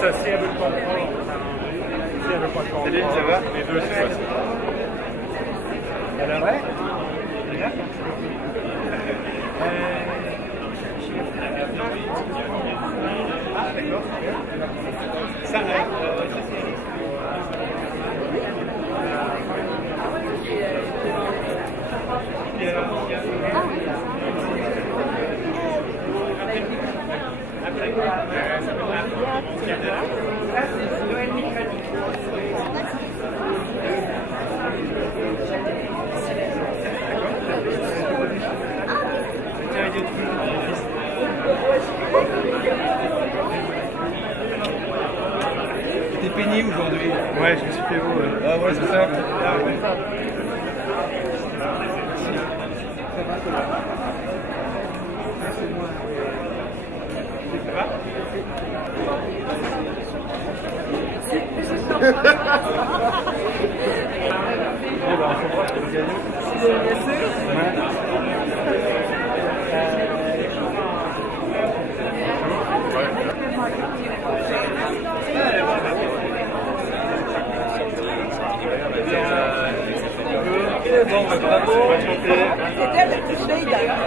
ça, si elle veut pas le prendre. Si elle veut pas le prendre. Salut, ça va? Les deux, c'est possible. Elle est vraie? Ah, d'accord. Ça, T'es peigné aujourd'hui? ouais, je me suis fait beau. Ah ouais, c'est ça. Bon, bravo. C'était le plus fille d'ailleurs.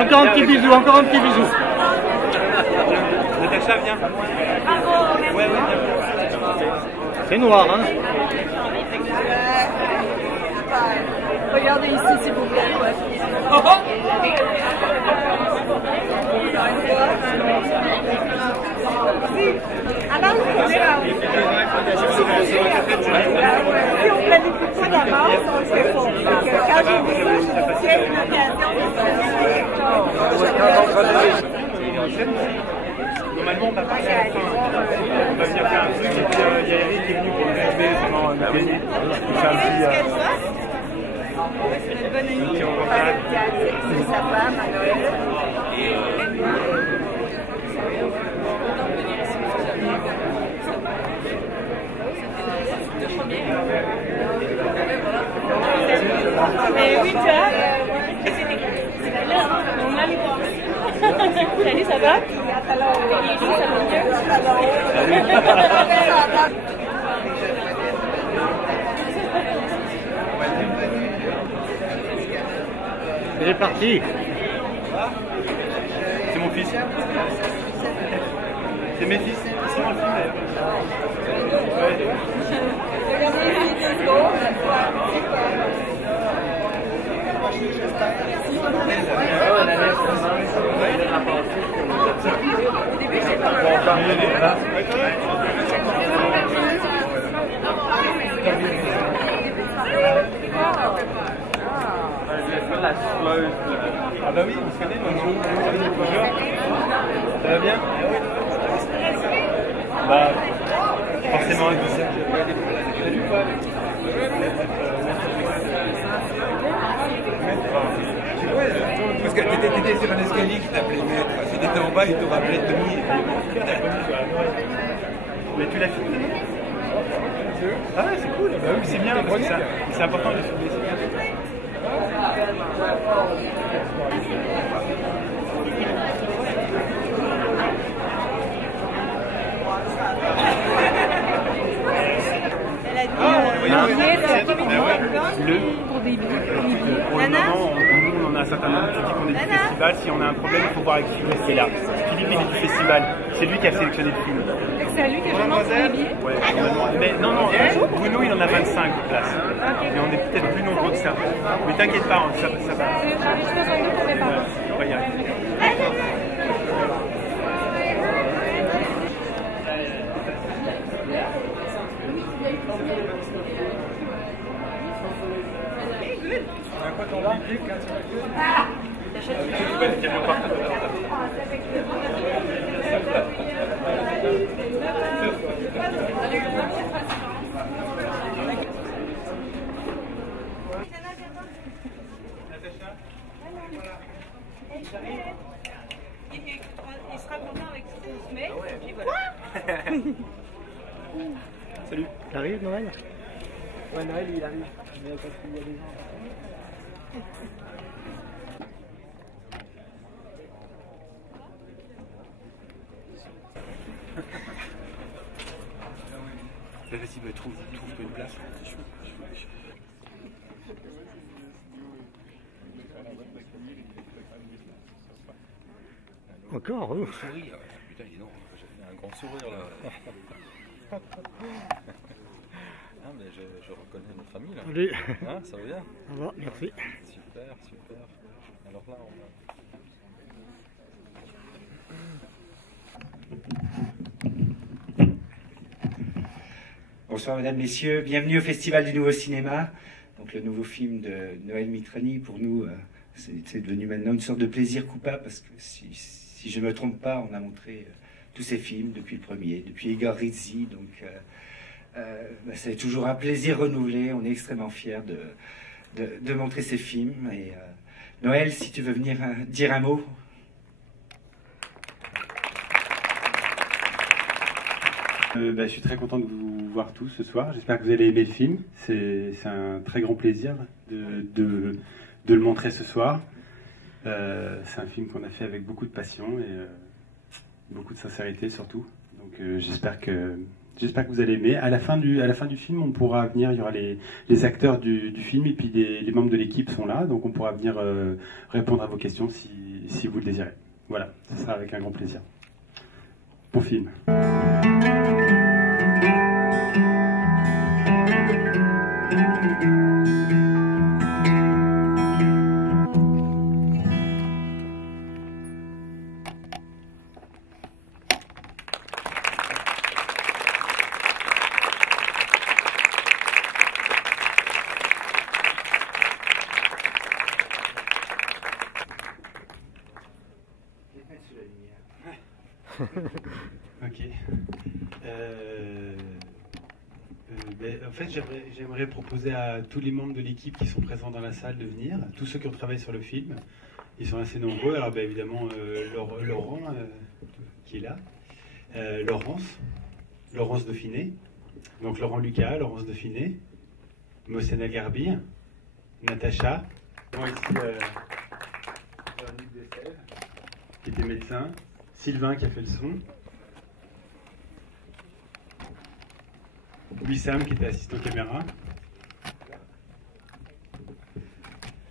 Encore un petit bisou, encore un petit bisou. Natacha, viens. Bravo, Ouais, C'est noir, hein? Regardez ici, s'il vous plaît. Alors, si on planifie pas d'avance, on le fait pas. Donc, quand j'ai vu ça, je me tiens une occasion de faire. Normalement, on va pas faire un on va venir faire un truc et puis il y a Eric qui est venu pour nous aider pendant une année. Il fait un petit. C'est une bonne amie. C'est sa femme à Noël. Oui, tu vois, on a les Salut, ça va? Ça va mieux? Il est parti. C'est mon fils. C'est mes fils. C'est mon fils d'ailleurs. Ah bah oui, on se connaît, bonjour. Ça va bien? Bah, forcément avec vous. Salut quoi? Parce que t'étais sur un escalier qui t'appelait maître. Si t'étais en bas, il te rappelait demi. Mais tu l'as filmé? Ah ouais, c'est cool. Bah oui, c'est bien, parce que c'est important de le filmer, c'est bien. Elle a dit Pour des billets. Pour le moment, nous on en a un certain nombre qui dit qu'on est du festival. Si on a un problème, il faut voir avec Philippe qui est là. Philippe il est du festival. C'est lui qui a sélectionné le film. C'est à lui que je demande pour les billets. Ouais, mais non, Bruno il en a 25 places. Mais on est peut-être plus nombreux que ça. Mais t'inquiète pas, ça va. J'ai 62 pour mes parents. On va y arriver. Il sera content avec ce qu'on se met. Salut. T'arrives Noël? Ouais, Noël il arrive. Mais parce qu'il y a des gens. Vas-y, bah, trouve une place. Encore, oui. Sourire. Putain, dis donc, j'ai fait un grand sourire là. Ah, mais je reconnais notre ami là. Allez. Hein, ça va bien? Ça va, merci. Super, super. Alors là, Bonsoir mesdames, messieurs, bienvenue au Festival du Nouveau Cinéma. Donc le nouveau film de Noël Mitrani, pour nous, c'est devenu maintenant une sorte de plaisir coupable, parce que si je ne me trompe pas, on a montré tous ces films depuis le premier, depuis Igor Rizzi, donc c'est toujours un plaisir renouvelé, on est extrêmement fiers de montrer ces films. Et Noël, si tu veux venir dire un mot. Je suis très content de vous voir tous ce soir. J'espère que vous allez aimer le film. C'est un très grand plaisir de le montrer ce soir. C'est un film qu'on a fait avec beaucoup de passion et beaucoup de sincérité surtout. Donc j'espère que vous allez aimer. À la fin du film, on pourra venir. Il y aura les acteurs du film et puis les membres de l'équipe sont là. Donc on pourra venir répondre à vos questions si vous le désirez. Voilà, ce sera avec un grand plaisir. Bon film. Ok. En fait, j'aimerais proposer à tous les membres de l'équipe qui sont présents dans la salle de venir, tous ceux qui ont travaillé sur le film. Ils sont assez nombreux. Alors, évidemment, Laurent, qui est là, Laurence Dauphiné, donc Laurent Lucas, Laurence Dauphiné, Mohsen Garbi, Natacha, moi ici, Véronique Dessève, qui était médecin, Sylvain qui a fait le son, Wissam qui était assistant caméra,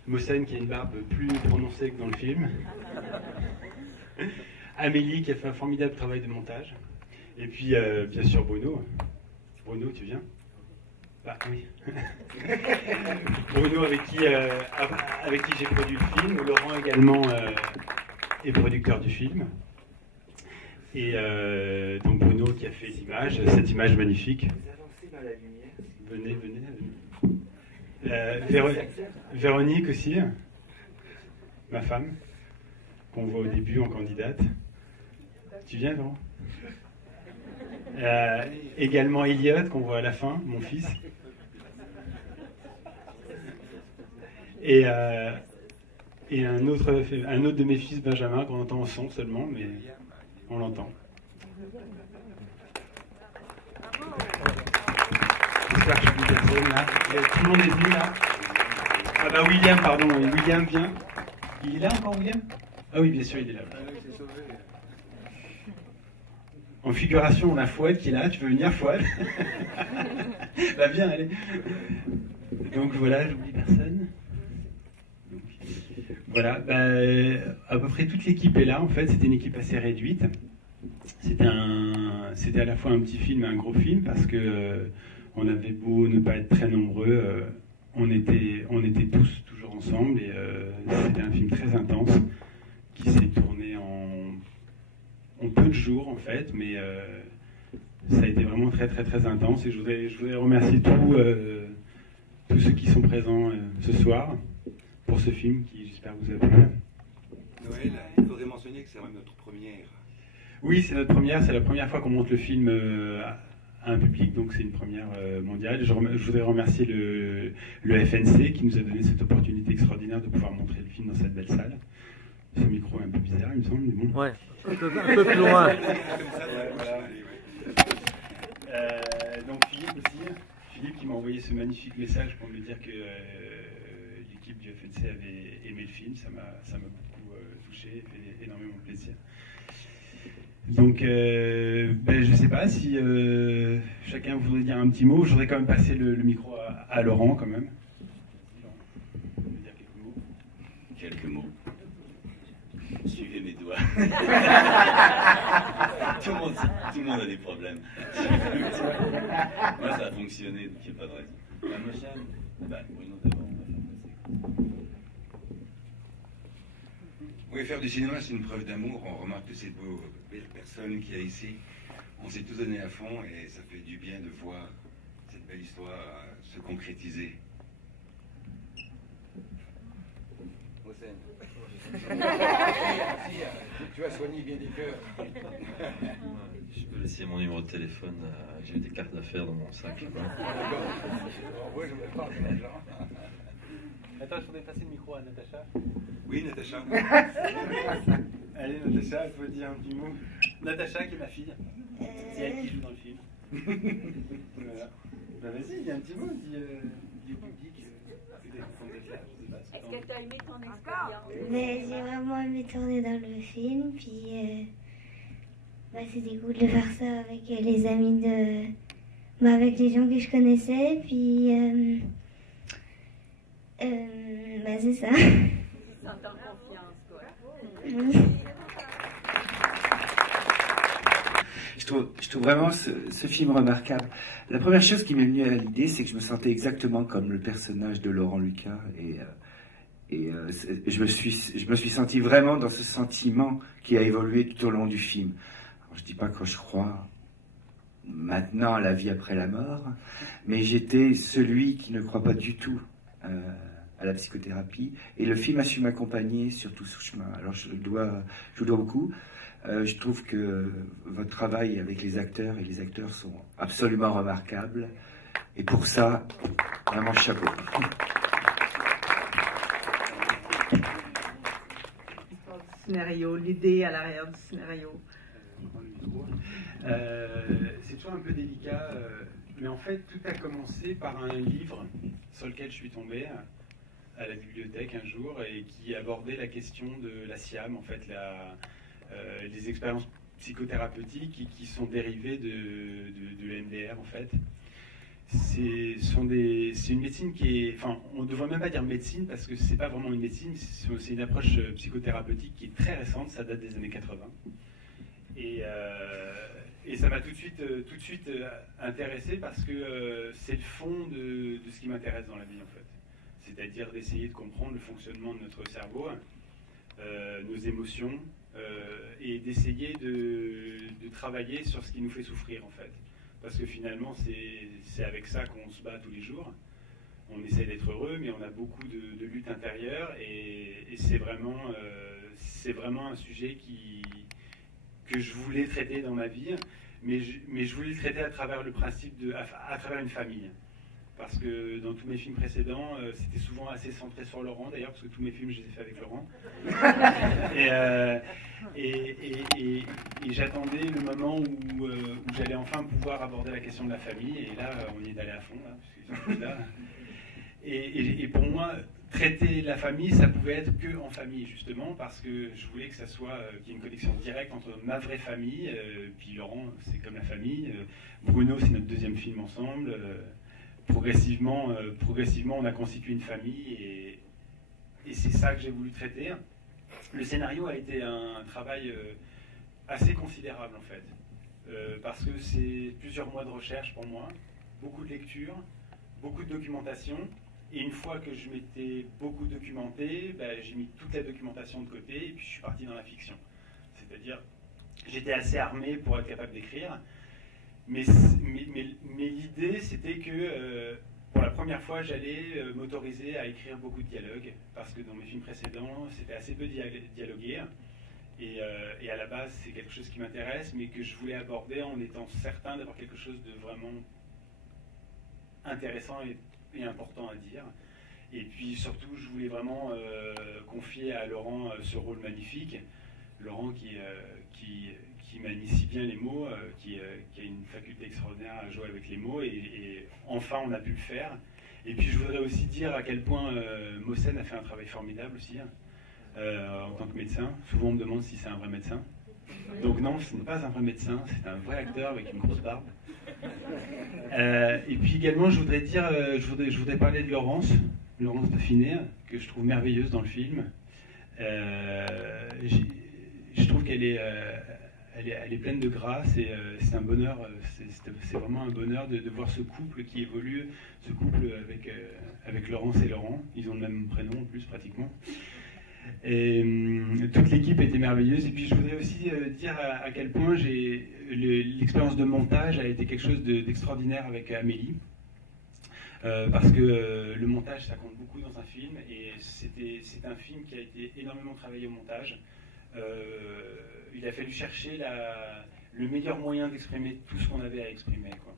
Mohsen qui a une barbe plus prononcée que dans le film, Amélie qui a fait un formidable travail de montage, et puis bien sûr Bruno. Bruno, tu viens? Bah oui. Bruno avec qui j'ai produit le film, Laurent également est producteur du film. Et donc Bruno qui a fait l'image, cette image magnifique. Vous avancez dans la lumière. Venez. Véronique aussi, ma femme, qu'on voit au début en candidate. Tu viens, Laurent? Également Elliot, qu'on voit à la fin, mon fils. Et un autre de mes fils, Benjamin, qu'on entend en son seulement, mais on l'entend. J'espère que je vous personne là. Tout le monde est venu là. Ah bah William, pardon, William vient. Il est là encore, William? Ah oui, bien sûr, il est là. En figuration, on a Fouad qui est là. Tu peux venir, Fouad? Bah bien, allez. Donc voilà, j'oublie personne. Donc, voilà, à peu près toute l'équipe est là. En fait, c'était une équipe assez réduite. C'était à la fois un petit film et un gros film parce que on avait beau ne pas être très nombreux, on était tous toujours ensemble et c'était un film très intense qui s'est tourné en peu de jours en fait, mais ça a été vraiment très très très intense et je voudrais remercier tous ceux qui sont présents ce soir pour ce film qui j'espère vous a plu. Noël, il faudrait mentionner que c'est vraiment notre première. Oui, c'est notre première, c'est la première fois qu'on montre le film à un public, donc c'est une première mondiale. Je voudrais remercier le FNC qui nous a donné cette opportunité extraordinaire de pouvoir montrer le film dans cette belle salle. Ce micro est un peu bizarre, il me semble, mais bon. Ouais, un peu plus loin. Donc Philippe aussi, Philippe qui m'a envoyé ce magnifique message pour me dire que l'équipe du FNC avait aimé le film. Ça m'a beaucoup touché, fait énormément plaisir. Donc, je ne sais pas si chacun voudrait dire un petit mot. Je voudrais quand même passer le micro à Laurent, quand même. Laurent, vous dire quelques mots. Quelques mots. Suivez mes doigts. tout le monde a des problèmes. Moi, ça a fonctionné, donc il n'y a pas de raison. Moi, j'aime. Bruno, d'abord, on va faire passer. Oui, faire du cinéma, c'est une preuve d'amour. On remarque que c'est beau, belle personne qu'il y a ici. On s'est tous donné à fond et ça fait du bien de voir cette belle histoire se concrétiser. Tu as soigné bien des cœurs. Je peux laisser mon numéro de téléphone. J'ai des cartes d'affaires dans mon sac. Oui, je voulais pas de l'argent. Attends, je voudrais passer le micro à Natacha. Oui, Natacha. Allez, Natacha, il faut dire un petit mot. Natacha, qui est ma fille. C'est elle qui joue dans le film. Voilà. Vas-y, dis un petit mot. Dis au public que t'es content d'être là. Est-ce que tu as aimé ton expérience? Mais j'ai vraiment aimé tourner dans le film, puis c'était cool de faire ça avec les amis avec les gens que je connaissais, puis c'est ça. Tu sens en confiance, quoi. Je trouve vraiment ce film remarquable. La première chose qui m'est venue à l'idée, c'est que je me sentais exactement comme le personnage de Laurent Lucas, je me suis senti vraiment dans ce sentiment qui a évolué tout au long du film. Alors, je dis pas que je crois maintenant à la vie après la mort, mais j'étais celui qui ne croit pas du tout à la psychothérapie, et le film a su m'accompagner sur tout ce chemin. Alors je vous dois beaucoup. Je trouve que votre travail avec les acteurs et les acteurs sont absolument remarquables, et pour ça, vraiment chapeau. Scénario, l'idée à l'arrière du scénario. C'est toujours un peu délicat, mais en fait tout a commencé par un livre sur lequel je suis tombé à la bibliothèque un jour et qui abordait la question de la SIAM, en fait les expériences psychothérapeutiques qui sont dérivées de l'MDR en fait. C'est une médecine qui est, enfin, on ne devrait même pas dire médecine parce que c'est pas vraiment une médecine, c'est une approche psychothérapeutique qui est très récente, ça date des années 80. Et ça m'a tout de suite intéressé parce que c'est le fond de ce qui m'intéresse dans la vie en fait. C'est-à-dire d'essayer de comprendre le fonctionnement de notre cerveau, nos émotions, et d'essayer de travailler sur ce qui nous fait souffrir en fait. Parce que finalement, c'est avec ça qu'on se bat tous les jours. On essaie d'être heureux, mais on a beaucoup de lutte intérieure, et c'est vraiment un sujet que je voulais traiter dans ma vie, mais je voulais le traiter à travers le principe à travers une famille. Parce que dans tous mes films précédents, c'était souvent assez centré sur Laurent, d'ailleurs, parce que tous mes films, je les ai faits avec Laurent. Et j'attendais le moment où j'allais enfin pouvoir aborder la question de la famille, et là, on y est allé à fond, là, parce qu'ils sont tous là. Et pour moi, traiter la famille, ça pouvait être que en famille, justement, parce que je voulais que ça soit, qu'il y ait une connexion directe entre ma vraie famille, puis Laurent, c'est comme la famille, Bruno, c'est notre deuxième film ensemble. Progressivement, on a constitué une famille, et c'est ça que j'ai voulu traiter. Le scénario a été un travail assez considérable en fait, parce que c'est plusieurs mois de recherche pour moi, beaucoup de lectures, beaucoup de documentation, et une fois que je m'étais beaucoup documenté, j'ai mis toute la documentation de côté, et puis je suis parti dans la fiction. C'est-à-dire, j'étais assez armé pour être capable d'écrire, mais l'idée, c'était que pour la première fois, j'allais m'autoriser à écrire beaucoup de dialogues, parce que dans mes films précédents, c'était assez peu dialogué. Et à la base, c'est quelque chose qui m'intéresse, mais que je voulais aborder en étant certain d'avoir quelque chose de vraiment intéressant et important à dire. Et puis surtout, je voulais vraiment confier à Laurent ce rôle magnifique. Laurent qui manie si bien les mots, qui a une faculté extraordinaire à jouer avec les mots, et enfin on a pu le faire. Et puis je voudrais aussi dire à quel point Mohsen a fait un travail formidable aussi, en tant que médecin. Souvent on me demande si c'est un vrai médecin. Donc non, ce n'est pas un vrai médecin, c'est un vrai acteur avec une grosse barbe. Et puis également, je voudrais parler de Laurence Dauphiné, que je trouve merveilleuse dans le film. Je trouve qu'elle est, elle est pleine de grâce et c'est un bonheur, c'est vraiment un bonheur de voir ce couple qui évolue, ce couple avec Laurence et Laurent. Ils ont le même prénom en plus pratiquement. Et toute l'équipe était merveilleuse. Et puis je voudrais aussi dire à quel point l'expérience de montage a été quelque chose d'extraordinaire avec Amélie. Parce que le montage, ça compte beaucoup dans un film. Et c'est un film qui a été énormément travaillé au montage. Il a fallu chercher le meilleur moyen d'exprimer tout ce qu'on avait à exprimer, quoi.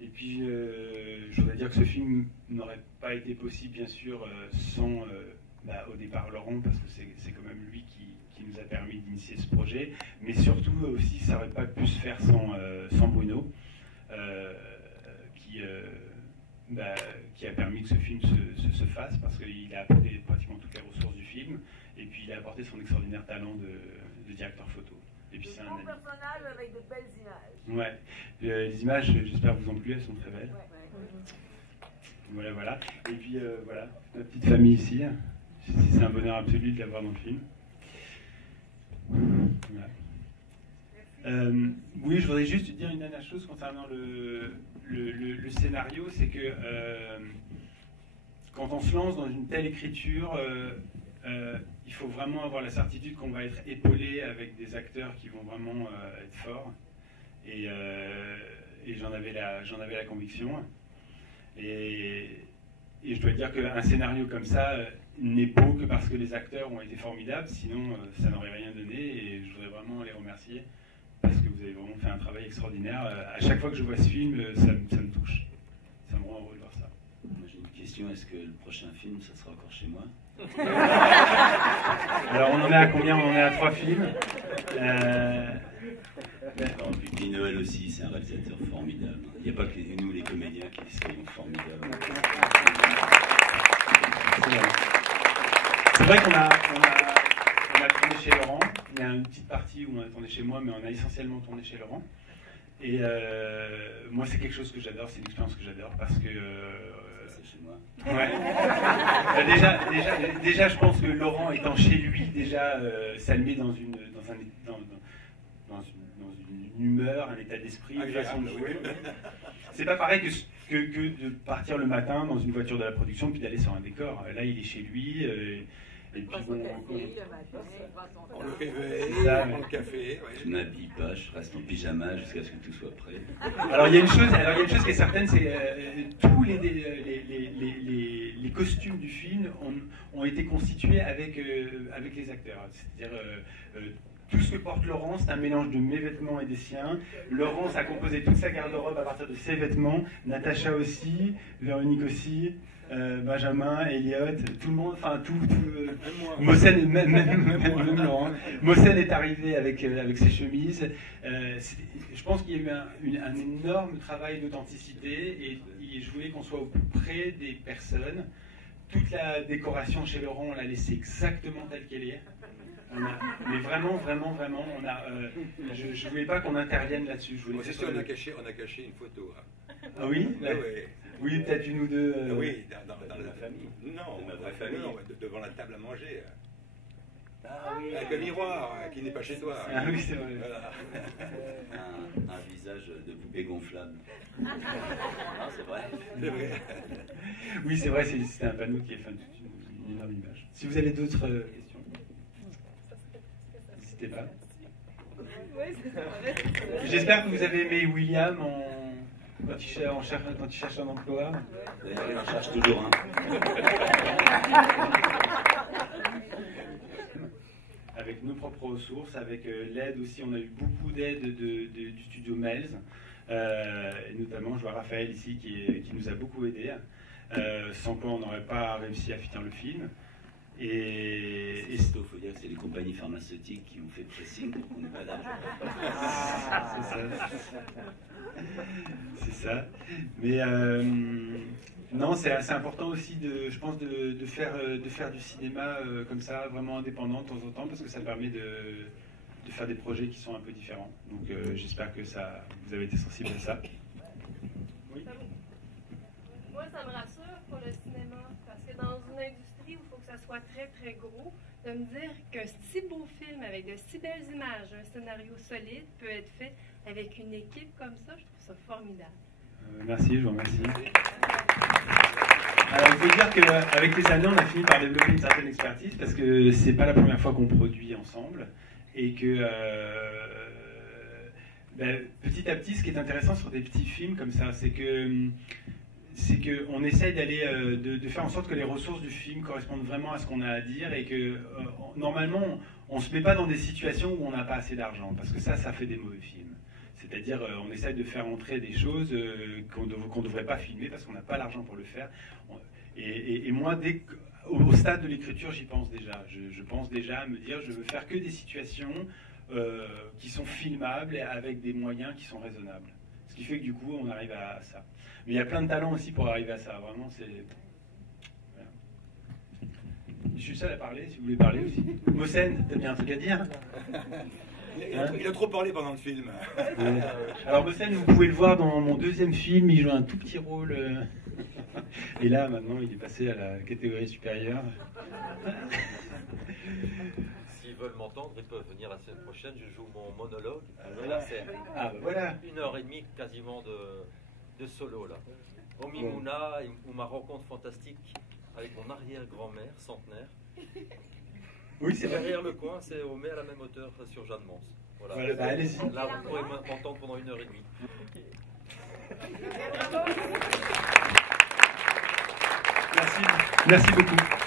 Et puis je voudrais dire que ce film n'aurait pas été possible, bien sûr, sans... au départ Laurent, parce que c'est quand même lui qui nous a permis d'initier ce projet, mais surtout aussi ça n'aurait pas pu se faire sans Bruno, qui a permis que ce film se fasse, parce qu'il a apporté pratiquement toutes les ressources du film, et puis il a apporté son extraordinaire talent de directeur photo. Et puis c'est un bon personnage avec de belles images. Ouais, les images, j'espère vous ont plu, elles sont très belles. Ouais. Voilà. Et puis voilà, ma petite famille ici. C'est un bonheur absolu de l'avoir dans le film. Voilà. Oui, je voudrais juste dire une dernière chose concernant le scénario, c'est que quand on se lance dans une telle écriture, il faut vraiment avoir la certitude qu'on va être épaulé avec des acteurs qui vont vraiment être forts. Et j'en avais la conviction. Et je dois dire qu'un scénario comme ça n'est beau que parce que les acteurs ont été formidables, sinon ça n'aurait rien donné, et je voudrais vraiment les remercier parce que vous avez vraiment fait un travail extraordinaire. À chaque fois que je vois ce film, ça me touche. Ça me rend heureux de voir ça. J'ai une question, est-ce que le prochain film, ça sera encore chez moi? Alors on en est à combien? On en est à 3 films. D'accord, puis Noël aussi, c'est un réalisateur formidable. Il n'y a pas que nous les comédiens qui sont formidables. C'est vrai qu'on a tourné chez Laurent. Il y a une petite partie où on a tourné chez moi, mais on a essentiellement tourné chez Laurent. Et moi, c'est quelque chose que j'adore, c'est une expérience que j'adore parce que... c'est chez moi. Ouais. Déjà, je pense que Laurent étant chez lui, déjà, ça le met dans une humeur, un état d'esprit, une façon de jouer. C'est pas pareil que de partir le matin dans une voiture de la production puis d'aller sur un décor. Là, il est chez lui. Et puis bon, on le réveille, on le café. Je ne m'habille pas, je reste en pyjama jusqu'à ce que tout soit prêt. Alors il y a une chose qui est certaine, c'est tous les costumes du film ont été constitués avec les acteurs. C'est-à-dire tout ce que porte Laurent, c'est un mélange de mes vêtements et des siens. Laurence a composé toute sa garde-robe à partir de ses vêtements. Natacha aussi, Véronique aussi, Benjamin, Elliot, tout le monde, enfin tout Mohsen, même Laurent. Mohsen est arrivé avec ses chemises. Je pense qu'il y a eu un énorme travail d'authenticité et je voulais qu'on soit au plus près des personnes. Toute la décoration chez Laurent, on l'a laissée exactement telle qu'elle est. Mais vraiment, je ne voulais pas qu'on intervienne là-dessus. C'est sûr, on a caché une photo. Hein. Ah oui, oui, peut-être une ou deux. Oui, dans la famille. Non, ma vraie famille. Non, devant la table à manger. Ah, oui. Avec le miroir, qui n'est pas chez toi. Ah oui, c'est vrai. Voilà. Un visage de poupée gonflable. Non, c'est vrai. C'est vrai. Oui, c'est vrai, c'est un panneau qui est fait toute une énorme image. Si vous avez d'autres questions, n'hésitez pas. J'espère que vous avez aimé William quand il cherche un emploi. D'ailleurs, il en cherche toujours un. Avec nos propres ressources, avec l'aide aussi, on a eu beaucoup d'aide du studio Melz, et notamment je vois Raphaël ici qui nous a beaucoup aidé, sans quoi on n'aurait pas réussi à finir le film. Et il faut dire que c'est les compagnies pharmaceutiques qui ont fait le pressing pour qu'on n'ait pas d'argent. C'est ça. Mais non, c'est important aussi, je pense, de faire du cinéma comme ça, vraiment indépendant de temps en temps, parce que ça permet de faire des projets qui sont un peu différents. Donc j'espère que vous avez été sensible à ça. Oui. Moi, ça me rassure pour le cinéma, parce que dans une industrie où il faut que ça soit très, très gros, de me dire qu'un si beau film avec de si belles images, un scénario solide peut être fait avec une équipe comme ça, je trouve ça formidable. Merci, je vous remercie. Alors, il faut dire qu'avec les années, on a fini par développer une certaine expertise, parce que c'est pas la première fois qu'on produit ensemble, et que petit à petit, ce qui est intéressant sur des petits films comme ça, c'est qu'on essaye de faire en sorte que les ressources du film correspondent vraiment à ce qu'on a à dire, et que normalement on ne se met pas dans des situations où on n'a pas assez d'argent, parce que ça fait des mauvais films. C'est-à-dire on essaye de faire entrer des choses qu'on ne devrait pas filmer parce qu'on n'a pas l'argent pour le faire. Et moi, au stade de l'écriture, j'y pense déjà. Je pense déjà à me dire, je veux faire que des situations qui sont filmables et avec des moyens qui sont raisonnables. Ce qui fait que du coup, on arrive à ça. Mais il y a plein de talents aussi pour arriver à ça. Vraiment, c'est... Voilà. Je suis seul à parler, si vous voulez parler aussi. Mohsen, t'as bien un truc à dire? Il a trop parlé pendant le film. Alors Mohsen, vous pouvez le voir dans mon deuxième film, il joue un tout petit rôle. Et là, maintenant, il est passé à la catégorie supérieure. S'ils veulent m'entendre, ils peuvent venir la semaine prochaine. Je joue mon monologue. Voilà. Voilà. 1h30 quasiment de solo là. Au Mimouna, ou ma rencontre fantastique avec mon arrière-grand-mère centenaire. Oui, c'est derrière le coin, c'est au mai à la même hauteur sur Jeanne Mance. Voilà. Bah, allez-y. Là, vous pourrez m'entendre pendant 1h30. Merci beaucoup.